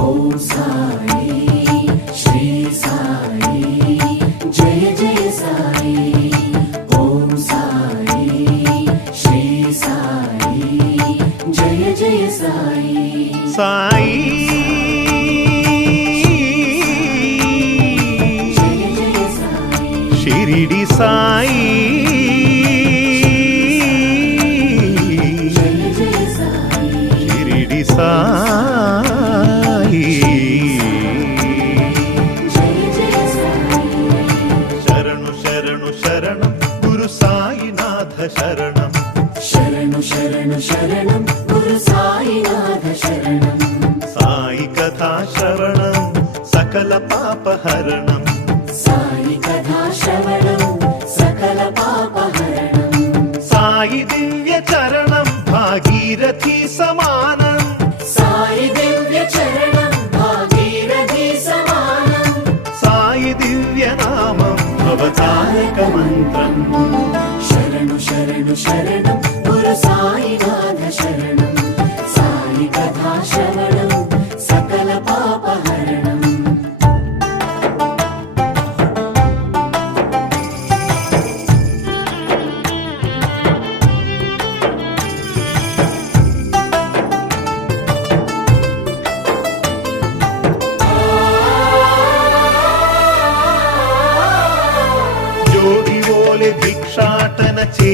ఓం సాయి శ్రీ సాయి జయ జయ సాయి ఓం సాయి శ్రీ సాయి జయ జయ సాయి సాయి జయ జయ సాయి షిరిడి సాయి జయ జయ సాయి షిరిడి సాయి జయ జయ సాయి శరణు శరణు శరణం గురు సాయినాథ శరణం శరణు శరణు శరణం గురు సాయినాథ శరణం సాయి కథా శ్రవణం సకల పాపహరణం సాయి కథా శ్రవణం సకల పాపహరణం సాయి దివ్య చరణం భాగీరథి సమానం సాయి దివ్య చరణం భాగీరథి సమానం సాయి దివ్య నామం అవతారక మంత్రం శరణు శరణు శరణం గురు సాయినాథ శరణం సాయి కథా శ్రవణం సకల పాపహరణం జోగి ఓలె భిక్షాటన చే